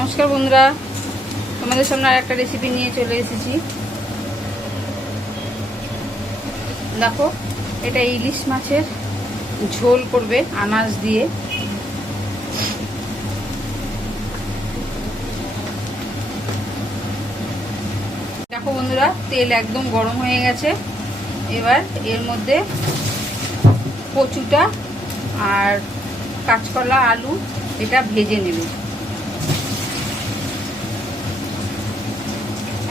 নমস্কার বন্ধুরা, তোমাদের সামনে আর একটা রেসিপি নিয়ে চলে এসেছি। দেখো, এটা ইলিশ মাছের ঝোল করবে আনাজ দিয়ে। দেখো বন্ধুরা, তেল একদম গরম হয়ে গেছে। এবার এর মধ্যে কচুটা আর কাঁচকলা আলু এটা ভেজে নেবে।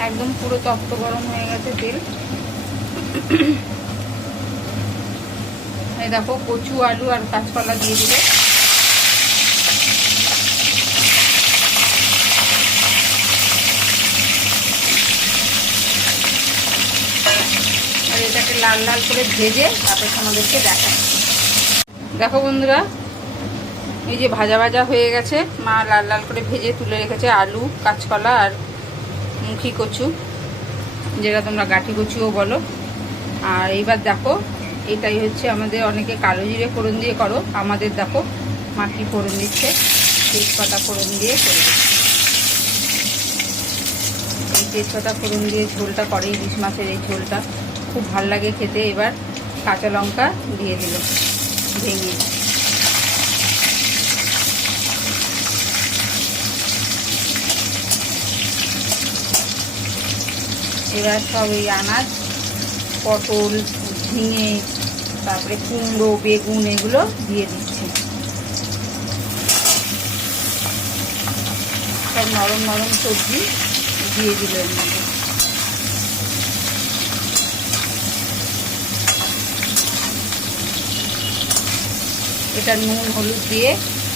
একদম পুরো তপ্ত গরম হয়ে গেছে তেল। এই দেখো, কচু আলু আর কাঁচকলা দিয়ে দিবে। আর এটাকে লাল লাল করে ভেজে তারপর তোমাদেরকে দেখাচ্ছি। দেখো বন্ধুরা, এই যে ভাজা ভাজা হয়ে গেছে, মা লাল লাল করে ভেজে তুলে রেখেছে আলু, কাঁচকলা আর মুখি কচু, যেটা তোমরা গাঠি কচুও বলো। আর এইবার দেখো, এটাই হচ্ছে আমাদের, অনেকে কালো জিরে ফোড়ন দিয়ে করো, আমাদের দেখো মা কি ফোড়ন দিচ্ছে, তেজপাতা ফোড়ন দিয়ে করবে। এই তেজপাতা ফোড়ন দিয়ে ঝোলটা করে, ইলিশ মাছের এই ঝোলটা খুব ভাল লাগে খেতে। এবার কাঁচা লঙ্কা দিয়ে দিল ভেঙে। এবার সব এই আনাজ, পটল, ঝিঙে, তারপরে কুমড়ো, বেগুন এগুলো দিয়ে দিচ্ছি। সব নরম নরম সবজি দিয়ে দিল এর মধ্যে। এটা নুন হলুদ দিয়ে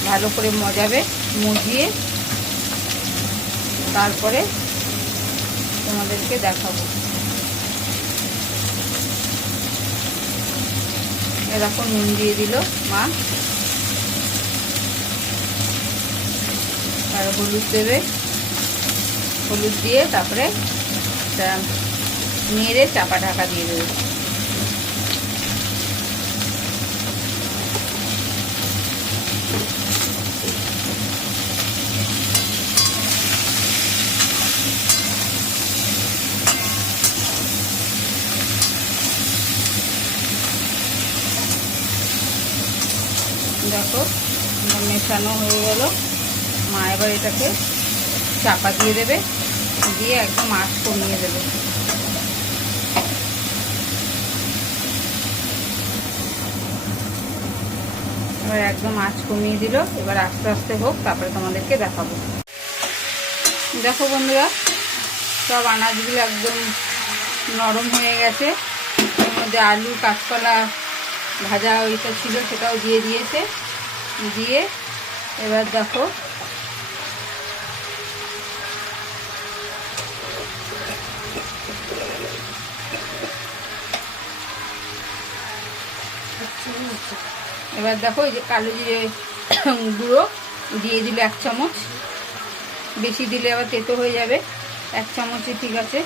ভালো করে মজিয়ে তারপরে তোমাদেরকে দেখাবো। এরকম নুন দিয়ে দিল মা, আর হলুদ দেবে। হলুদ দিয়ে তারপরে নেড়ে চাপা ঢাকা দিয়ে দেবে। দেখো, মেশানো হয়ে গেল। মা এবার এটাকে চাপা দিয়ে দেবে, দিয়ে একদম আঁচ কমিয়ে দেবে। এবার একদম আঁচ কমিয়ে দিল। এবার আস্তে আস্তে হোক, তারপরে তোমাদেরকে দেখাবো। দেখো বন্ধুরা, সব আনাজগুলো একদম নরম হয়ে গেছে। এর মধ্যে আলু, কাঁচকলা ভাজা ওইটা ছিল, সেটাও দিয়ে দিয়েছে। দিয়ে এবার দেখো, এবার দেখো এই যে কালো জিরে গুঁড়ো দিয়ে দিল 1 চামচ। বেশি দিলে আবার তেতো হয়ে যাবে, 1 চামচই ঠিক আছে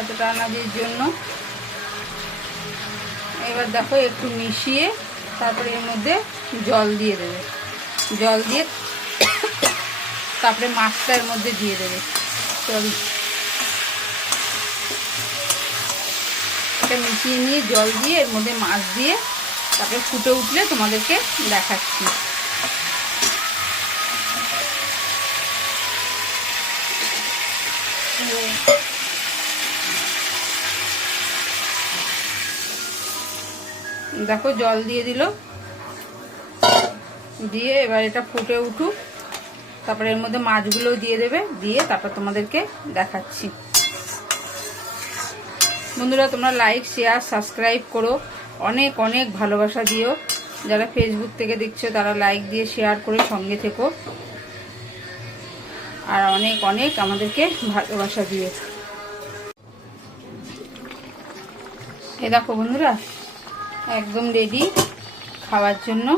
এতটা আনাজের জন্য। এবার দেখো একটু মিশিয়ে তারপরে এর মধ্যে জল দিয়ে দেবে। জল দিয়ে তারপরে মাছটা এর মধ্যে দিয়ে দেবে। এটা মিশিয়ে নিয়ে জল দিয়ে এর মধ্যে মাছ দিয়ে তারপরে ফুটে উঠলে তোমাদেরকে দেখাচ্ছি। দেখো, জল দিয়ে দিল, দিয়ে এবার এটা ফুটে উঠুক, তারপরে এর মধ্যে মাছগুলো দিয়ে দেবে, দিয়ে তারপর তোমাদেরকে দেখাচ্ছি। বন্ধুরা, তোমরা লাইক, শেয়ার, সাবস্ক্রাইব করো, অনেক অনেক ভালোবাসা দিও। যারা ফেসবুক থেকে দেখছো তারা লাইক দিয়ে শেয়ার করে সঙ্গে থেকো, আর অনেক অনেক আমাদেরকে ভালোবাসা দিও। এ দেখো বন্ধুরা, একদম রেডি খাওয়ার জন্য।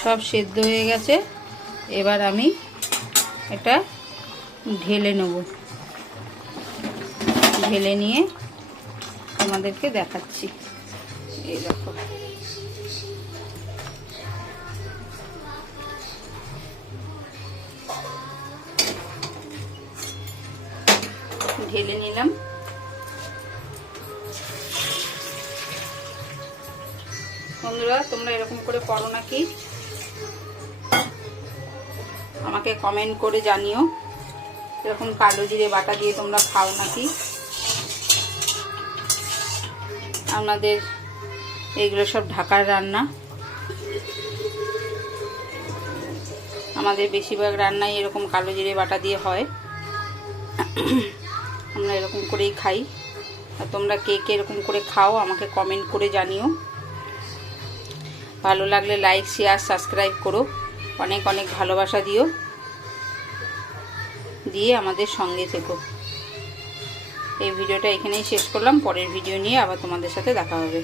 সব সেদ্ধ হয়ে গেছে। এবার আমি এটা ঢেলে নেব। ঢেলে নিয়ে তোমাদেরকে দেখাচ্ছি। এই দেখো ঢেলে নিলাম। বন্ধুরা তোমরা এরকম করে করো নাকি আমাকে কমেন্ট করে জানিও। এরকম কালো জিরে বাটা দিয়ে তোমরা খাও নাকি? আমাদের এইগুলো সব ঢাকার রান্না, আমাদের বেশিরভাগ রান্নাই এরকম কালো জিরে বাটা দিয়ে হয়। আমরা এরকম করেই খাই। আর তোমরা কে কে এরকম করে খাও আমাকে কমেন্ট করে জানিও। ভালো লাগলে লাইক শেয়ার সাবস্ক্রাইব করো, অনেক অনেক ভালোবাসা দিও, দিয়ে আমাদের সঙ্গে থেকো। এই ভিডিওটা এখানেই শেষ করলাম, পরের ভিডিও নিয়ে আবার তোমাদের সাথে দেখা হবে।